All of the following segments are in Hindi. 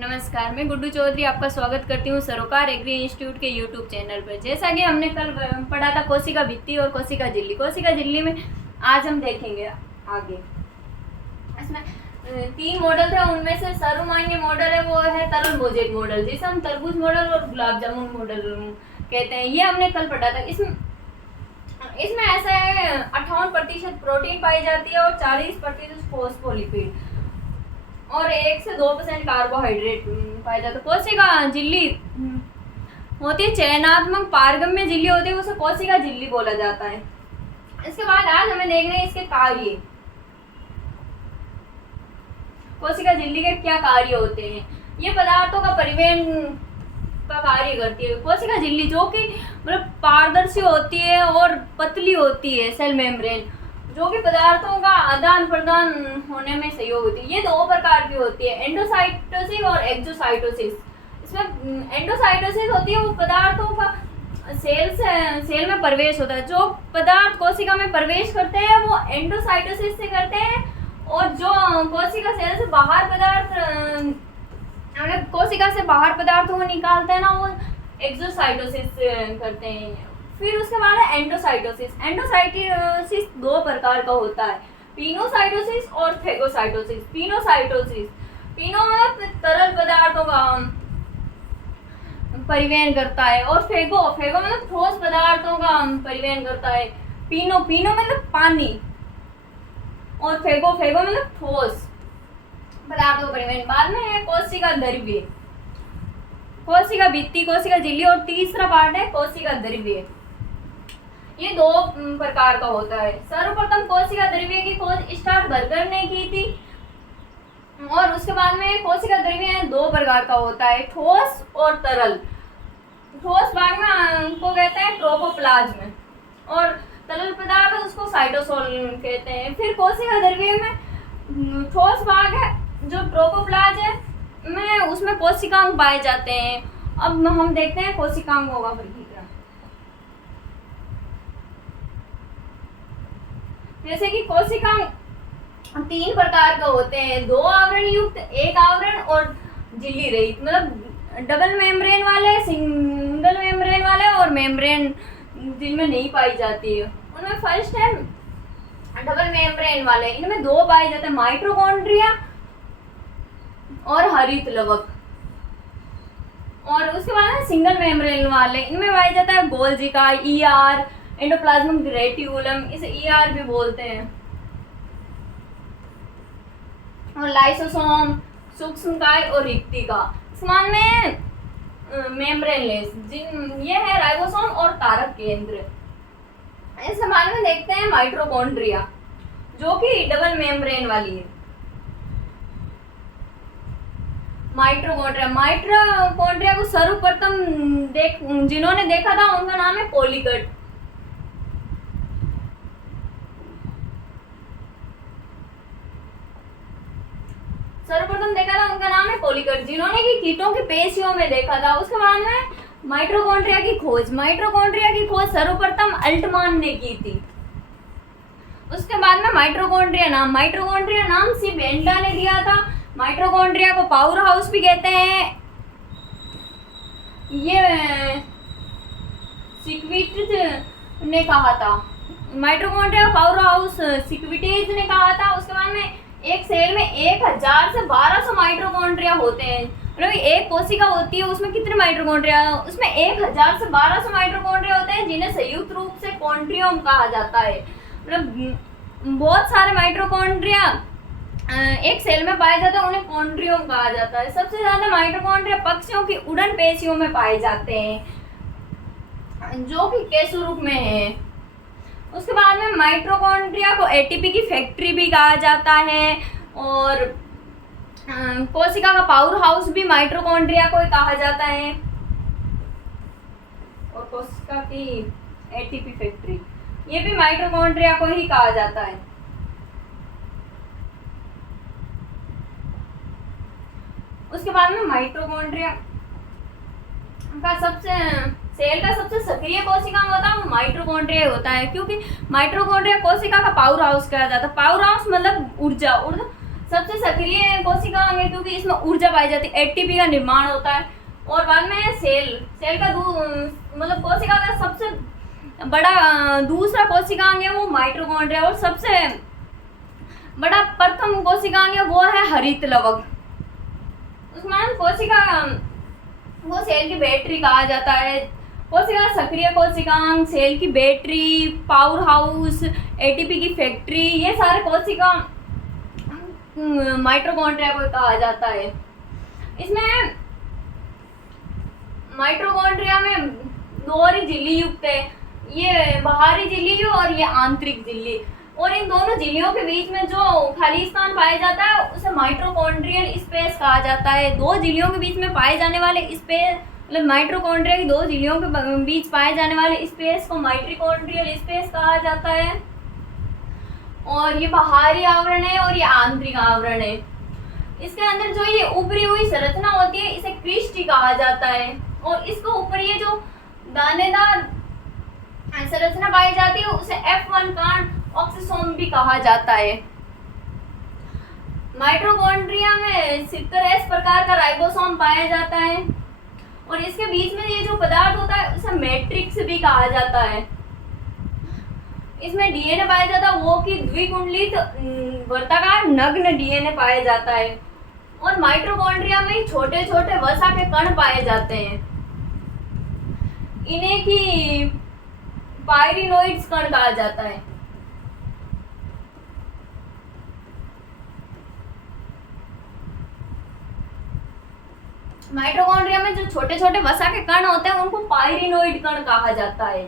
नमस्कार, मैं गुड्डू चौधरी आपका स्वागत करती हूँ सरोकार एग्री इंस्टीट्यूट के यूट्यूब चैनल पर। जैसा कि हमने कल पढ़ा था कोशिका भित्ति और कोशिका झिल्ली। कोशिका झिल्ली में आज हम देखेंगे आगे। इसमें 3 मॉडल थे, उनमें से सर्वमान्य मॉडल है वो है तरल मोजेक मॉडल, जिसे हम तरबूज मॉडल और गुलाब जामुन मॉडल कहते हैं। ये हमने कल पढ़ा था। इसमें ऐसा है 58% प्रोटीन पाई जाती है और 40% फॉस्फोलिपिड और 1 से 2% कार्बोहाइड्रेट पाया जाता है। कोशिका झिल्ली होती है चयनात्मक पारगम्य झिल्ली होती है, उसे कोशिका झिल्ली बोला जाता है। इसके बाद आज हमें देखना है इसके कार्य। कोशिका झिल्ली के क्या कार्य होते हैं। ये पदार्थों का परिवहन का कार्य करती है। कोशिका झिल्ली जो कि मतलब पारदर्शी होती है और पतली होती है, सेल मेम्ब्रेन, जो कि पदार्थों का आदान प्रदान होने में सहयोग होती है। ये 2 प्रकार की होती है, एंडोसाइटोसिस और एक्सोसाइटोसिस। इसमें एंडोसाइटोसिस होती है वो पदार्थों का सेल में प्रवेश होता है। जो पदार्थ कोशिका में प्रवेश करते हैं वो एंडोसाइटोसिस से करते हैं, और जो कोशिका सेल से बाहर कोशिका से बाहर पदार्थों को निकालते हैं ना, वो एक्सोसाइटोसिस करते हैं। फिर उसके बाद है एंडोसाइटोसिस। एंडोसाइटोसिस 2 प्रकार का होता है, पिनोसाइटोसिस और फेगोसाइटोसिस। पिनो मतलब तरल पदार्थों का परिवहन करता है, और फेगो मतलब ठोस पदार्थों का परिवहन करता है। पिनो मतलब पानी, और फेगो मतलब ठोस पदार्थों का परिवहन। बाद में है कोशिका द्रव्य, कोशिका भित्ति, कोशिका झिल्ली, और तीसरा पार्ट है कोशिका द्रव्य। ये 2 प्रकार का होता है। सर्वप्रथम कोशिका द्रव्य की खोज स्टार्ट बर्गर ने की थी, और उसके बाद में कोशिका द्रव्य 2 प्रकार का होता है, ठोस और तरल। ठोस भाग में को कहते हैं ट्रोपोप्लाज्म, और तरल पदार्थ उसको साइटोसोल कहते हैं। फिर कोशिका द्रव्य में ठोस भाग है जो ट्रोपोप्लाज्म है में, उसमें कोशिकांग पाए जाते हैं। अब हम देखते हैं कोशिकांगों का वर्गीकरण। जैसे कि कोशिकांग 3 प्रकार का होते हैं, 2 आवरण युक्त, 1 आवरण और झिल्ली रहित। मतलब डबल मेम्ब्रेन वाले, सिंगल मेम्ब्रेन वाले, और मेम्ब्रेन जिनमें नहीं पाई जाती है। उनमें फर्स्ट है डबल मेम्ब्रेन वाले। इनमें 2 पाए जाते हैं, माइटोकॉन्ड्रिया और हरित लवक। और उसके बाद है सिंगल मेम्ब्रेन वाले। इनमें पाया जाता है गोल्जी का, ER, एंडोप्लाज्मिक रेटिकुलम, इसे ER भी बोलते हैं, और लाइसोसोम, सूक्ष्मकाय और रिक्तिका। समान में मेम्ब्रेनलेस ये है राइबोसोम और तारक केंद्र। इस समान में देखते हैं माइटोकॉन्ड्रिया, जो कि डबल मेम्ब्रेन वाली है। माइटोकॉन्ड्रिया को सर्वप्रथम जिन्होंने देखा था उनका नाम है पॉलीकट। सर्वप्रथम देखा था उनका नाम है पॉलीकट, जिन्होंने कि कीटों की पेशियों में देखा था। उसके बाद में माइटोकॉन्ड्रिया की खोज सर्वप्रथम अल्टमान ने की थी। उसके बाद में माइटोकॉन्ड्रिया नाम सी बेंडा ने दिया था। माइटोकॉन्ड्रिया को पावर हाउस भी कहते हैं। ये सिक्विटिज ने कहा था, माइटोकॉन्ड्रिया का पावर हाउस सिक्विटिज ने कहा था। उसके बाद में एक सेल में 1000 से 1200 माइटोकॉन्ड्रिया होते हैं। मतलब एक कोशिका होती है, उसमें कितने माइटोकॉन्ड्रिया? उसमें 1000 से 1200 माइटोकॉन्ड्रिया होते हैं, जिन्हें संयुक्त रूप से कॉन्ड्रियम कहा जाता है। मतलब बहुत सारे माइटोकॉन्ड्रिया एक सेल में पाए जाते हैं, उन्हें कॉन्ड्रियम कहा जाता है। सबसे ज्यादा माइटोकॉन्ड्रिया पक्षियों की उड़न पेशियों में पाए जाते हैं, जो कि केशु रूप में है। उसके बाद में माइटोकॉन्ड्रिया को एटीपी की फैक्ट्री भी कहा जाता है, और कोशिका का पावर हाउस भी माइटोकॉन्ड्रिया को कहा जाता है, और कोशिका की एटीपी फैक्ट्री ये भी माइटोकॉन्ड्रिया को ही कहा जाता है। उसके बाद में माइटोकॉन्ड्रिया का सेल का सबसे सक्रिय कोशिका होता है वो माइटोकॉन्ड्रिया होता है, क्योंकि माइटोकॉन्ड्रिया कोशिका का पावर हाउस कहा जाता है। पावर हाउस मतलब ऊर्जा सबसे सक्रिय कोशिकांग है क्योंकि इसमें ऊर्जा पाई जाती है, एटीपी का निर्माण होता है। और बाद में सेल का मतलब कोशिका का सबसे बड़ा दूसरा कोशिकांग है वो माइटोकॉन्ड्रिया, और सबसे बड़ा प्रथम कोशिकांग है वो है हरित लवक। उसमें कोशिका वो सेल की बैटरी कहा जाता है। कोशिका सक्रिय कोशिकांग, सेल की बैटरी, पावर हाउस, एटीपी की फैक्ट्री, ये सारे कोशिका माइटोकॉन्ड्रिया को कहा जाता है। इसमें माइटोकॉन्ड्रिया में दो झिल्ली युक्त है, ये बाहरी झिल्ली और ये आंतरिक झिल्ली, और इन दोनों झिल्लियों के बीच में जो खाली स्थान पाया जाता है उसे माइटोकॉन्ड्रियल स्पेस कहा जाता है। दो झिल्लियों के बीच में पाए जाने वाले स्पेस, मतलब माइटोकॉन्ड्रिया की दो झिल्लियों के बीच पाए जाने वाले स्पेस को माइटोकॉन्ड्रियल स्पेस कहा जाता है। और ये बाहरी आवरण है और ये आंतरिक आवरण है। इसके अंदर जो ये ऊपरी हुई संरचना होती है इसे क्रिस्टी कहा जाता है, और इसको ऊपर ये जो दानेदार संरचना पाई जाती है उसे F1 कांड ऑक्सीसोम भी कहा जाता है। माइटोकॉन्ड्रिया में 70S प्रकार का राइबोसोम पाया जाता है, और इसके बीच में ये जो पदार्थ होता है उसे मैट्रिक्स भी कहा जाता है। इसमें डीएनए पाया जाता है वो कि द्विकुंडलित वर्ताकार नग्न डीएनए पाया जाता है, और माइटोकॉन्ड्रिया में छोटे छोटे वसा के कण पाए जाते हैं। इन्हें की पायरिनोइड्स कण कहा जाता है। माइटोकॉन्ड्रिया में जो छोटे छोटे वसा के कण होते हैं उनको पायरिनोइड कण कहा जाता है।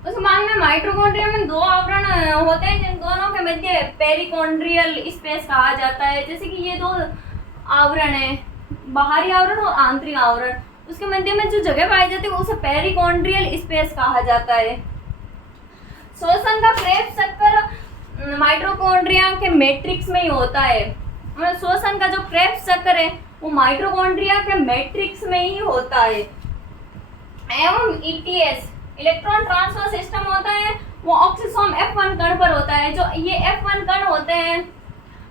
उसके बाद में माइटोकॉन्ड्रिया में दो आवरण होते हैं जिन दोनों के मध्य पेरिकॉन्ड्रियल स्पेस कहा जाता है। जैसे कि ये दो आवरण है, बाहरी आवरण और आंतरिक आवरण, उसके मध्य में जो जगह पाई जाती है उसे पेरिकॉन्ड्रियल स्पेस कहा जाता है। श्वसन का क्रेब्स चक्कर माइटोकॉन्ड्रिया के मैट्रिक्स में ही होता है। श्वसन का जो क्रेब्स चक्कर है वो माइटोकॉन्ड्रिया के मैट्रिक्स में ही होता है। एवं ईटीएस इलेक्ट्रॉन ट्रांसफर सिस्टम होता है वो ऑक्सीसोम F1 कण पर होता है। जो ये F1 कण होते हैं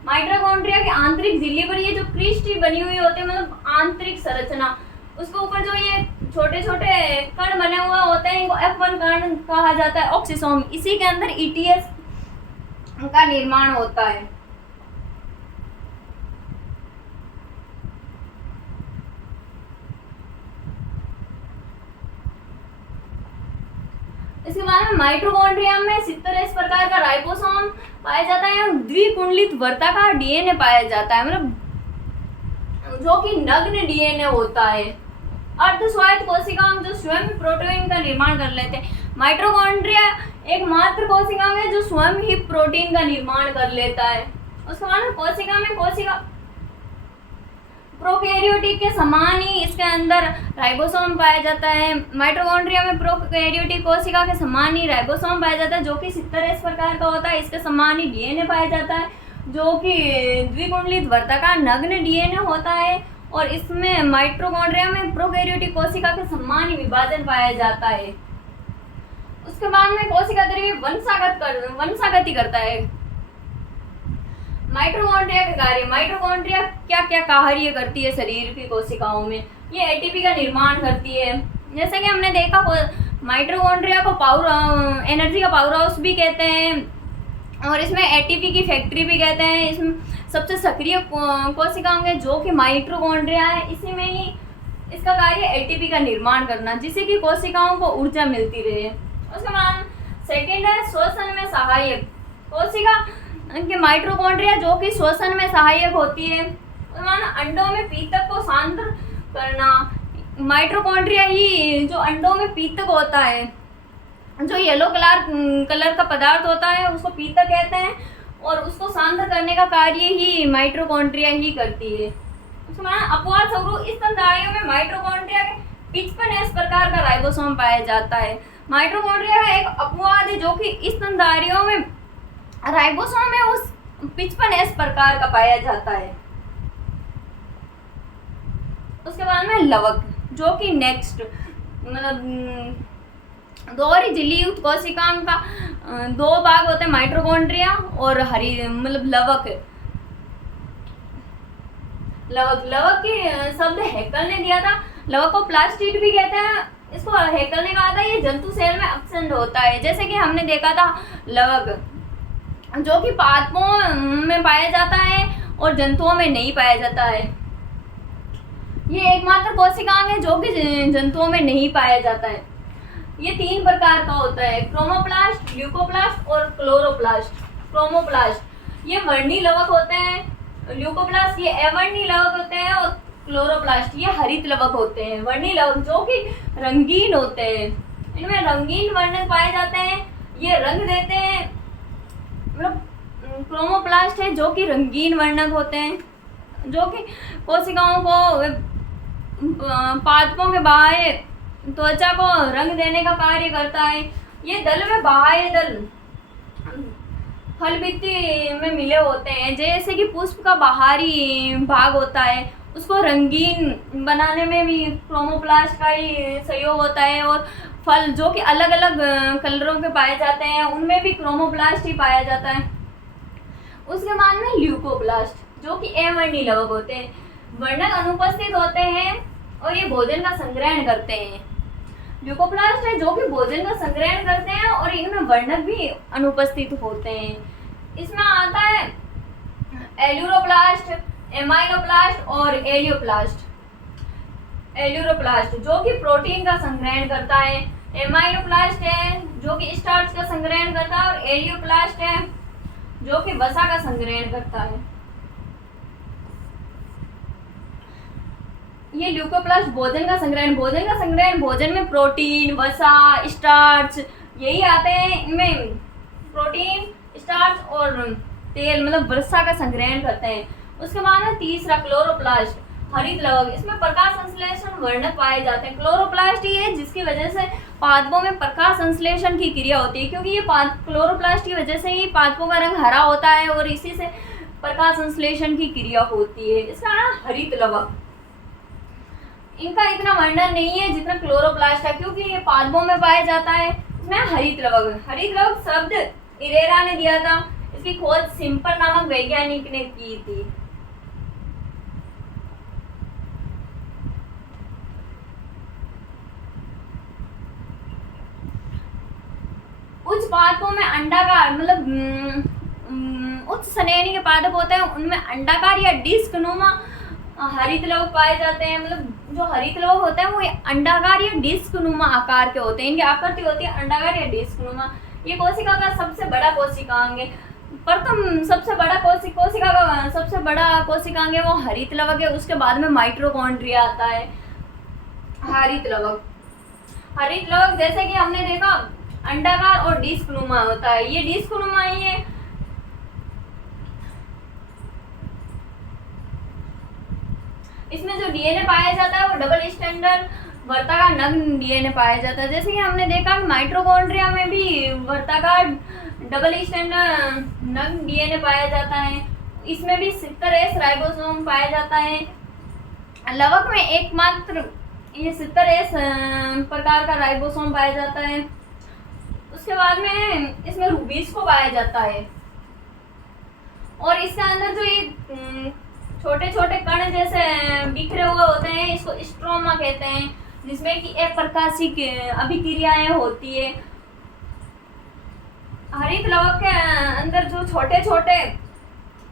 माइटोकॉन्ड्रिया के आंतरिक झिल्ली पर, ये जो क्रिस्टी बनी हुई होती है मतलब आंतरिक संरचना, उसके ऊपर जो ये छोटे छोटे कण बने हुए होते हैं इनको F1 कण कहा जाता है ऑक्सीसोम। इसी के अंदर ईटीएस का निर्माण होता है। इसके बाद में माइटोकॉन्ड्रिया में 70S प्रकार का राइबोसोम पाया जाता है, द्विकुंडलित वर्ताकार डीएनए पाया जाता है, मतलब जो कि नग्न डीएनए होता है। अर्धस्वायत्त कोशिकांग जो स्वयं प्रोटीन का निर्माण कर लेते हैं। माइटोकॉन्ड्रिया एकमात्र कोशिकांग है जो स्वयं ही प्रोटीन का निर्माण कर लेता है। उसके बाद में कोशिका प्रोकैरियोटिक के समान ही इसके अंदर राइबोसोम पाया जाता है। माइटोकॉन्ड्रिया में प्रोकैरियोटिक कोशिका के समान ही राइबोसोम पाया जाता है जो कि 70S प्रकार का होता है। इसके समान ही डीएनए पाया जाता है जो कि द्विकुंडलित वर्ताकार नग्न डीएनए होता है, और इसमें माइटोकॉन्ड्रिया में प्रोकैरियोटिक कोशिका के समान ही विभाजन पाया जाता है। उसके बाद में कोशिका द्रव्य वंशागति करता है। माइटोकॉन्ड्रिया के कार्य, माइटोकॉन्ड्रिया क्या क्या कार्य करती है शरीर की कोशिकाओं में, ये एटीपी का निर्माण करती है। जैसे कि हमने देखा माइटोकॉन्ड्रिया को एनर्जी का पावर हाउस भी कहते हैं, और इसमें एटीपी की फैक्ट्री भी कहते हैं। इसमें सबसे सक्रिय कोशिकांग है जो कि माइटोकॉन्ड्रिया है। इसी में ही इसका कार्य एटीपी का निर्माण करना, जिससे कि कोशिकाओं को ऊर्जा मिलती रहे। उसके बाद सेकेंड है श्वसन में सहायक कोशिका के माइटोकॉन्ड्रिया जो कि श्वसन में सहायक होती है। अंडों में पीतक को सांद्र करना, माइटोकॉन्ड्रिया ही जो अंडों में पीतक होता है, जो येलो कलर का पदार्थ होता है उसको पीतक कहते हैं, और उसको सांद्र करने का कार्य ही माइटोकॉन्ड्रिया ही करती है। अपवाद स्वरूप इस स्तनधारियों में माइटोकॉन्ड्रिया के 55S प्रकार का राइबोसोम पाया जाता है। माइटोकॉन्ड्रिया का एक अपवाद है जो कि इस स्तनधारियों में राइबोसोम में उस 55S प्रकार का पाया जाता है। उसके बाद में लवक जो कि नेक्स्ट मतलब दोहरी झिल्ली युक्त कोशिकांग का दो भाग होते हैं, माइटोकॉन्ड्रिया और हरी मतलब लवक। लवक, लवक की शब्द हैकल ने दिया था। लवक को प्लास्टिड भी कहते हैं। इसको हैकल ने कहा था ये जंतु सेल में अब्सेंट होता है। जैसे कि हमने देखा था लवक जो कि पादपों में पाया जाता है और जंतुओं में नहीं पाया जाता है। ये एकमात्र कोशिकांग है जो कि जंतुओं में नहीं पाया जाता है। ये 3 प्रकार का होता है, क्रोमोप्लास्ट, ल्यूकोप्लास्ट और क्लोरोप्लास्ट। क्रोमोप्लास्ट ये वर्णी लवक होते हैं, ल्यूकोप्लास्ट ये अवर्णी लवक होते हैं और क्लोरोप्लास्ट ये हरित लवक होते हैं। वर्णी लवक जो कि रंगीन होते हैं, इनमें रंगीन वर्णक पाए जाते हैं, ये रंग देते हैं। मतलब क्रोमोप्लास्ट है जो कि रंगीन वर्णक होते हैं, जो कि कोशिकाओं को पादपों के बाह्य त्वचा को रंग देने का कार्य करता है। ये दल में बाह्य दल फल भित्ति में मिले होते हैं। जैसे कि पुष्प का बाहरी भाग होता है उसको रंगीन बनाने में भी क्रोमोप्लास्ट का ही सहयोग होता है। और फल जो कि अलग अलग कलरों के पाए जाते हैं उनमें भी क्रोमोप्लास्ट ही पाया जाता है। उसके बाद में ल्यूकोप्लास्ट जो कि अवर्णी लवक होते हैं, वर्णक अनुपस्थित होते हैं और ये भोजन का संग्रहण करते हैं। ल्यूकोप्लास्ट है जो कि भोजन का संग्रहण करते हैं और इनमें वर्णक भी अनुपस्थित होते हैं। इसमें आता है एल्यूरोप्लास्ट, एमाइलोप्लास्ट और एलियोप्लास्ट। एल्यूरोप्लास्ट जो कि प्रोटीन का संग्रहण करता है, एमाइलोप्लास्ट है जो कि स्टार्च का संग्रहण करता है और एलियोप्लास्ट है जो कि वसा का संग्रहण करता है। ये ल्यूकोप्लास्ट भोजन का संग्रहण भोजन में प्रोटीन, वसा, स्टार्च यही आते हैं। इनमें प्रोटीन, स्टार्च और तेल मतलब वसा का संग्रहण करते हैं। उसके बाद में तीसरा क्लोरोप्लास्ट हरित लवक, इसमें प्रकाश संश्लेषण वर्णक पाए जाते हैं। क्लोरोप्लास्ट ही है जिसकी वजह से पादपों में प्रकाश संश्लेषण की क्रिया होती है, क्योंकि ये क्लोरोप्लास्ट की वजह से ही पादपों का रंग हरा होता है और इसी से प्रकाश संश्लेषण की क्रिया होती है। इसका नाम हरित लवक। इनका इतना वर्णन नहीं है जितना क्लोरोप्लास्ट है, क्योंकि ये पादपों में पाया जाता है। इसमें हरित लवक शब्द इरेरा ने दिया था। इसकी खोज सिम्पर नामक वैज्ञानिक ने की थी। उच्च पादपों में अंडाकार मतलब उच्च श्रेणी के पादप होते हैं, उनमें अंडाकार या डिस्क नुमा हरित लवक पाए जाते हैं। मतलब जो हरित लवक होते हैं वो अंडाकार या डिस्क नुमा आकार के होते हैं। इनकी आकृति होती है अंडाकार या डिस्क नुमा। ये कोशिका का सबसे बड़ा कोशिकांग है। प्रथम सबसे बड़ा कोशिका का सबसे बड़ा कोशिकांग है वो हरित लवक है। उसके बाद में माइटोकॉन्ड्रिया आता है। हरित लवक जैसे कि हमने देखा अंडाकार और डिस्क नुमा होता है, ये डिस्क नुमा ही है। इसमें जो डीएनए पाया जाता है वो डबल स्टैंडर्ड वर्ताकार नग्न डीएनए पाया जाता है। जैसे कि हमने देखा माइटोकॉन्ड्रिया में भी वर्ताकार डबल स्टैंडर्ड नग्न डीएनए पाया जाता है। इसमें भी 70S राइबोसोम पाया जाता है। लवक में एकमात्र ये 70S प्रकार का राइबोसोम पाया जाता है। उसके बाद में इसमें रूबीज को पाया जाता है और इसके अंदर जो ये छोटे छोटे कण जैसे बिखरे हुए होते हैं इसको स्ट्रोमा कहते हैं, जिसमें कि अप्रकाशिक अभिक्रियाएं होती है। हरित लवक के अंदर जो छोटे छोटे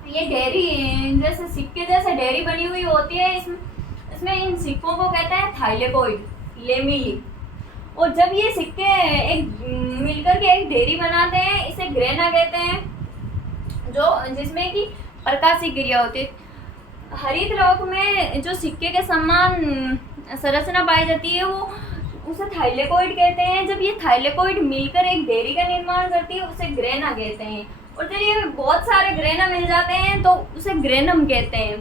ये डेयरी जैसे सिक्के जैसे डेयरी बनी हुई होती है, इसमें इन सिक्कों को कहते हैं थाइलेकोइड लेमिली। और जब ये सिक्के एक मिलकर के एक डेयरी बनाते हैं इसे ग्रेना कहते हैं, जो जिसमें कि प्रकाशिक क्रिया होती है। हरित लवक में जो सिक्के के समान संरचना पाई जाती है वो उसे थाइलेकोइड कहते हैं। जब ये थाइलेकोइड मिलकर एक डेयरी का निर्माण करती है उसे ग्रेना कहते हैं। और जब ये बहुत सारे ग्रेना मिल जाते हैं तो उसे ग्रेनम कहते हैं।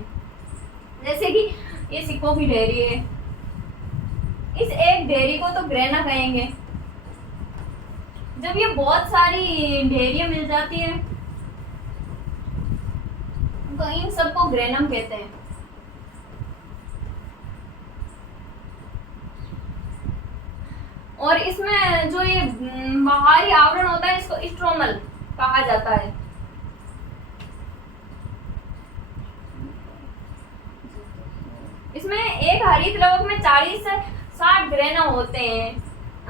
जैसे कि ये सिक्कों की डेयरी है, इस एक डेयरी को तो ग्रेना कहेंगे। जब ये बहुत सारी डेयरियां मिल जाती है तो इन सबको ग्रेनम कहते हैं। और इसमें जो ये बाहरी आवरण होता है इसको स्ट्रोमल कहा जाता है। इसमें एक हरित लवक में 40 से 60 ग्रेना होते हैं।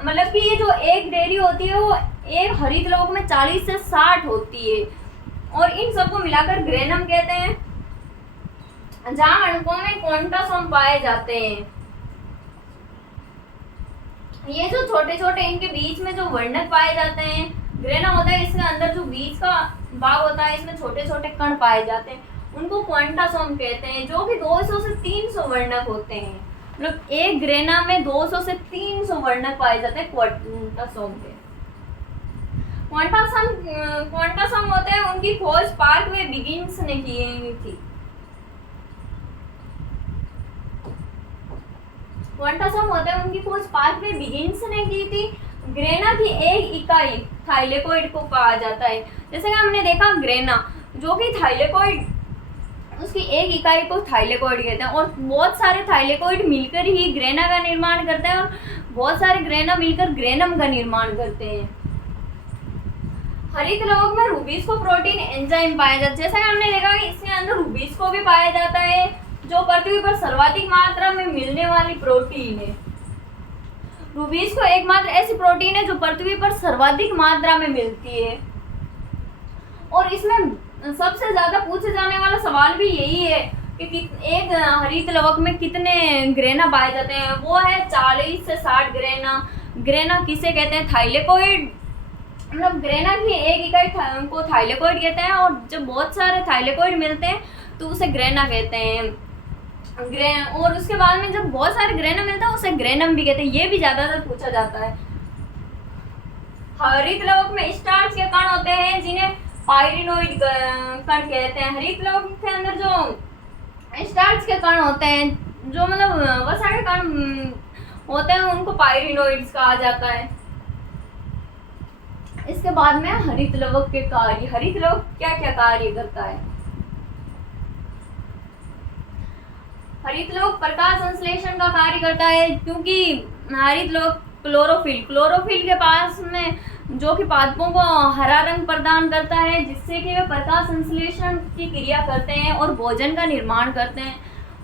मतलब कि ये जो एक डेयरी होती है वो एक हरित लवक में 40 से 60 होती है, और इन सबको मिलाकर ग्रेनम कहते हैं, जहाँ अणुओं में क्वांटासोम पाए जाते हैं। ये जो छोटे छोटे इनके बीच में जो वर्णक पाए जाते हैं, ग्रेना होता है, इसके अंदर जो बीच का भाग होता है इसमें छोटे छोटे कण पाए जाते हैं, उनको क्वांटासोम कहते हैं, जो कि 200 से 300 वर्णक होते हैं। मतलब एक ग्रेना में 200 से 300 वर्णक पाए जाते हैं क्वांटासोम के। क्वांटासोम होते हैं, उनकी खोज पार्कवे बिगिन्स ने की थी। क्वांटासोम होते हैं, उनकी खोज पार्कवे बिगिन्स ने की थी। ग्रेना की एक इकाई थाइलेकोइड को कहा जाता है। जैसे कि हमने देखा ग्रेना जो कि थाइलेकोइड, उसकी एक इकाई को थाइलेकोइड कहते हैं, और बहुत सारे थाइलेकोइड मिलकर ही ग्रेना का निर्माण करते हैं, और बहुत सारे ग्रेना मिलकर ग्रेनम का निर्माण करते हैं। हरित लवक में रूबिस्को प्रोटीन एंजाइम पाया जाता है। जैसा कि हमने देखा कि इसके अंदर रूबिस्को भी पाया जाता है, जो पृथ्वी पर सर्वाधिक मात्रा में मिलने वाली प्रोटीन है। रूबिस्को एकमात्र ऐसी प्रोटीन है जो पृथ्वी पर सर्वाधिक मात्रा में मिलती है, और इसमें सबसे ज्यादा पूछे जाने वाला सवाल भी यही है कि एक हरित लवक में कितने ग्रेना पाए जाते हैं। वो है 40 से 60 ग्रेना। ग्रेना किसे कहते हैं? थाइलेकोइड। मतलब ग्रेना की एक इकाई को थाइलेकोइड कहते हैं, और जब बहुत सारे थाइलेकोइड मिलते हैं तो उसे ग्रेना कहते हैं। और उसके बाद में जब बहुत सारे ग्रेना मिलता है उसे ग्रेनम भी कहते हैं। ये भी ज्यादातर पूछा जाता है। हरित लवक में स्टार्च के कण होते हैं जिन्हें पायरिनोइड कण कहते हैं। हरित लवक के अंदर जो स्टार्च के कण होते हैं, जो मतलब वसा के कण होते हैं, उनको पायरिनोइड्स कहा जाता है। इसके बाद में हरित लवक के कार्य। हरित लवक क्या क्या कार्य करता है? हरित लवक प्रकाश संश्लेषण का कार्य करता है, क्योंकि हरित लवक क्लोरोफिल के पास में जो कि पादपों को हरा रंग प्रदान करता है, जिससे कि वे प्रकाश संश्लेषण की क्रिया करते हैं और भोजन का निर्माण करते हैं।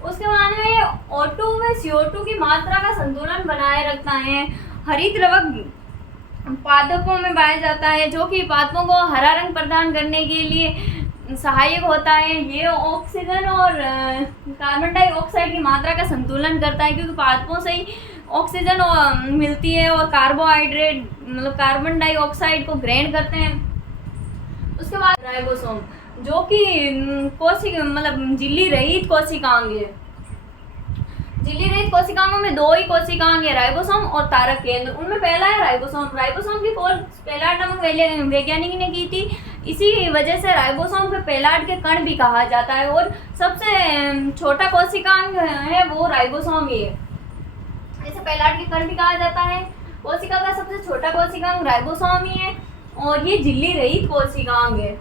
उसके बाद में ये O2 व CO2 की मात्रा का संतुलन बनाए रखता है। हरित लवक पादपों में पाया जाता है, जो कि पादपों को हरा रंग प्रदान करने के लिए सहायक होता है। ये ऑक्सीजन और कार्बन डाइऑक्साइड की मात्रा का संतुलन करता है, क्योंकि पादपों से ही ऑक्सीजन मिलती है और कार्बोहाइड्रेट मतलब कार्बन डाइऑक्साइड को ग्रहण करते हैं। उसके बाद राइबोसोम, जो कि कोशिका मतलब झिल्ली रहित कोशिकांग है। झिल्ली रहित कोशिकाओं में दो ही कोशिकांग है, राइबोसोम और तारक केंद्र। उनमें पहला है राइबोसोम। राइबोसोम की खोज पेलार्ड नामक वैज्ञानिक ने की थी। इसी वजह से राइबोसोम को पेलार्ड के कण भी कहा जाता है, और सबसे छोटा कोशिकांग है वो राइबोसोम ही है। जैसे पेलार्ड के कण भी कहा जाता है, कोशिका का सबसे छोटा कोशिकांग राइबोसोम ही है, और ये झिल्ली रहित कोशिकांग है।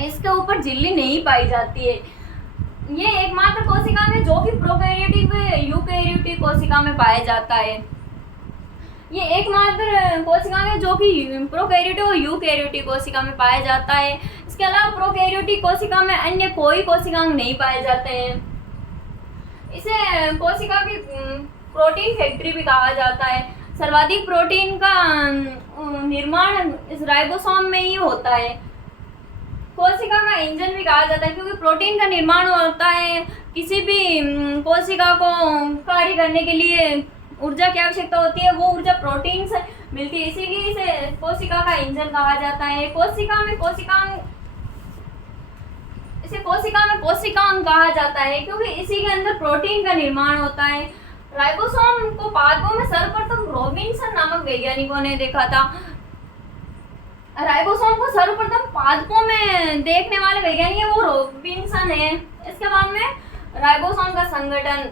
इसके ऊपर झिल्ली नहीं पाई जाती है। ये एकमात्र कोशिका है जो कि प्रोकैरियोटिक व यूकैरियोटिक कोशिका में पाया जाता है। ये एकमात्र कोशिका है जो कि प्रोकैरियोटिक और यूकैरियोटिक कोशिका में पाया जाता है। इसके अलावा प्रोकैरियोटिक कोशिका में अन्य कोई कोशिकांग नहीं पाए जाते हैं। इसे कोशिका की प्रोटीन फैक्ट्री भी कहा जाता है। सर्वाधिक प्रोटीन का निर्माण इस राइबोसोम में ही होता है। कोशिका का इंजन भी कहा जाता है, क्योंकि प्रोटीन का निर्माण होता है। किसी भी कोशिका को कार्य करने के लिए ऊर्जा की आवश्यकता होती है, वो ऊर्जा प्रोटीन से मिलती है, इसीलिए इसे कोशिका का इंजन कहा जाता है। इसे कोशिका में कोशिकांग कहा जाता है, क्योंकि इसी के अंदर प्रोटीन का निर्माण होता है। राइबोसोम को पादपों में सर्वप्रथम रॉबिन्सन नामक वैज्ञानिकों ने देखा था। राइबोसोम को सर्वप्रथम पादपों में देखने वाले वैज्ञानिक है वो रॉबिन्सन है। इसके बाद में राइबोसोम का संगठन।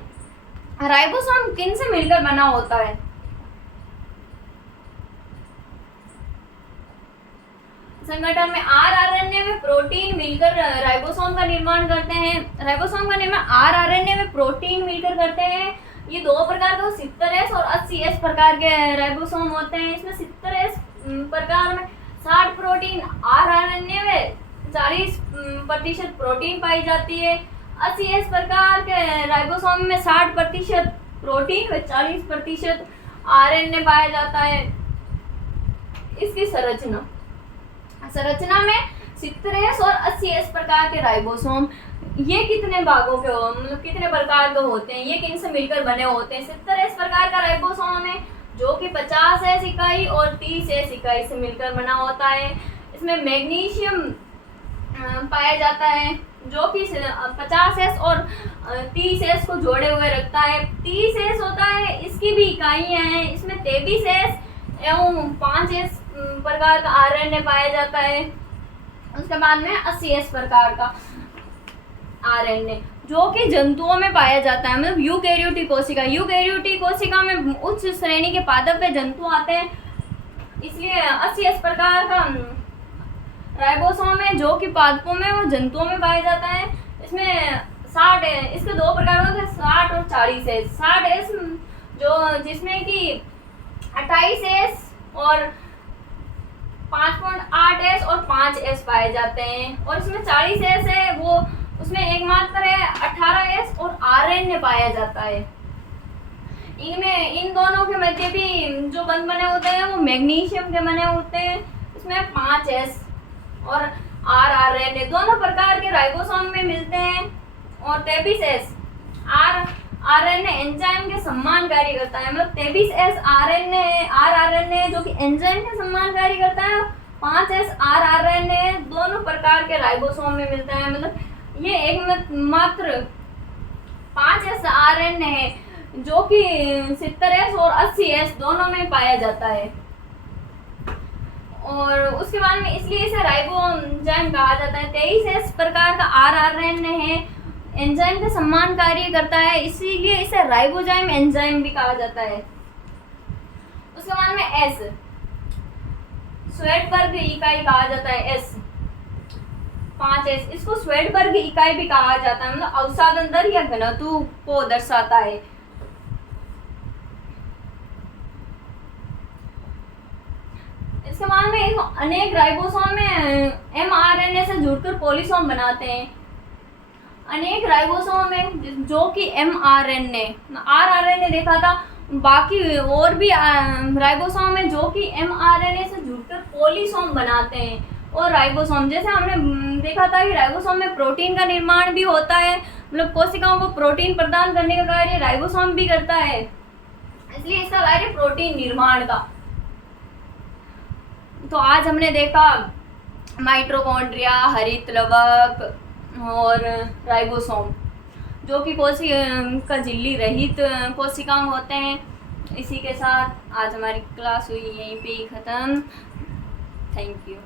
राइबोसोम किन से मिलकर बना होता है? संगठन में आरएनए में प्रोटीन मिलकर राइबोसोम का निर्माण करते हैं। राइबोसोम का निर्माण आरएनए में प्रोटीन मिलकर करते हैं। ये दो प्रकार के 70S और 80S प्रकार के राइबोसोम होते हैं। इसमें 70S प्रकार में 60 प्रोटीन, आरएनए में 40% प्रोटीन पाई जाती है। 80S प्रकार के राइबोसोम में 60% प्रोटीन व 40% आरएनए पाया जाता है। इसकी संरचना में 70S और 80S प्रकार के राइबोसोम, ये कितने भागों के मतलब कितने प्रकार के होते हैं, ये किन से मिलकर बने होते हैं? 70S प्रकार का राइबोसोम है जो कि 50S इकाई और 30S इकाई से मिलकर बना होता है। इसमें मैग्नीशियम पाया जाता है जो कि 50S और 30S को जोड़े हुए रखता है। 30S होता है, इसकी भी इकाइयाँ हैं, इसमें 23S एवं 5S प्रकार का आरएनए पाया जाता है। उसके बाद में 80S प्रकार का आरएनए जो कि जंतुओं में पाया जाता है, मतलब यूकैरियोटिक कोशिका में उच्च श्रेणी के पादप जंतु आते हैं, इसलिए 80S प्रकार का राइबोसोम है जो कि पादपों में और जंतुओं में पाया जाता है। इसमें 60 है, इसके दो प्रकार होते हैं, 60 और 40S। 60S जो जिसमें कि 28S और 5.8S और 5S पाए जाते हैं, और इसमें 40S है वो उसमें एकमात्र है 18S और आरएनए पाया जाता है। इनमें इन दोनों के मध्य भी जो बंध बने होते हैं वो मैग्नीशियम के बने होते हैं। इसमें 5S और आरएनए दोनों प्रकार के राइबोसोम में मिलते हैं, और 23S आरएनए एंजाइम के समान कार्य करता है, मतलब 23S आरएनए जो कि एंजाइम के समान कार्य करता है। 5S आरएनए दोनों प्रकार के राइबोसोम में मिलता है, मतलब ये एक मात्र 5S आरएनए है जो कि 70S और 80S दोनों में पाया जाता है। और उसके बाद में इसलिए इसे राइबोजाइम कहा जाता है। 23S प्रकार का आरएनए है, एंजाइम के समान कार्य करता है, इसीलिए इसे राइबोजाइम एंजाइम भी कहा जाता है। उसके बाद में S स्वेडबर्ग इकाई कहा जाता है। S 5S इसको स्वेडबर्ग इकाई भी कहा जाता है, मतलब अवसादन दर या घनत्व को दर्शाता है। इसके बाद में अनेक राइबोसोम में mRNA से जुड़कर पॉलीसोम बनाते हैं। अनेक राइबोसोम में जो कि mRNA rRNA देखा था, बाकी और भी राइबोसोम में जो कि mRNA से जुड़कर पॉलीसोम बनाते हैं। और राइबोसोम जैसे हमने देखा था कि राइबोसोम में प्रोटीन का निर्माण भी होता है, मतलब कोशिकाओं को प्रोटीन प्रदान करने का कार्य राइबोसोम भी करता है, इसलिए इसका कार्य प्रोटीन निर्माण का। तो आज हमने देखा माइटोकॉन्ड्रिया, हरित लवक और राइबोसोम जो कि कोशिका झिल्ली रहित कोशिकाएं होते हैं। इसी के साथ आज हमारी क्लास हुई यहीं पे ही ख़त्म। Thank you.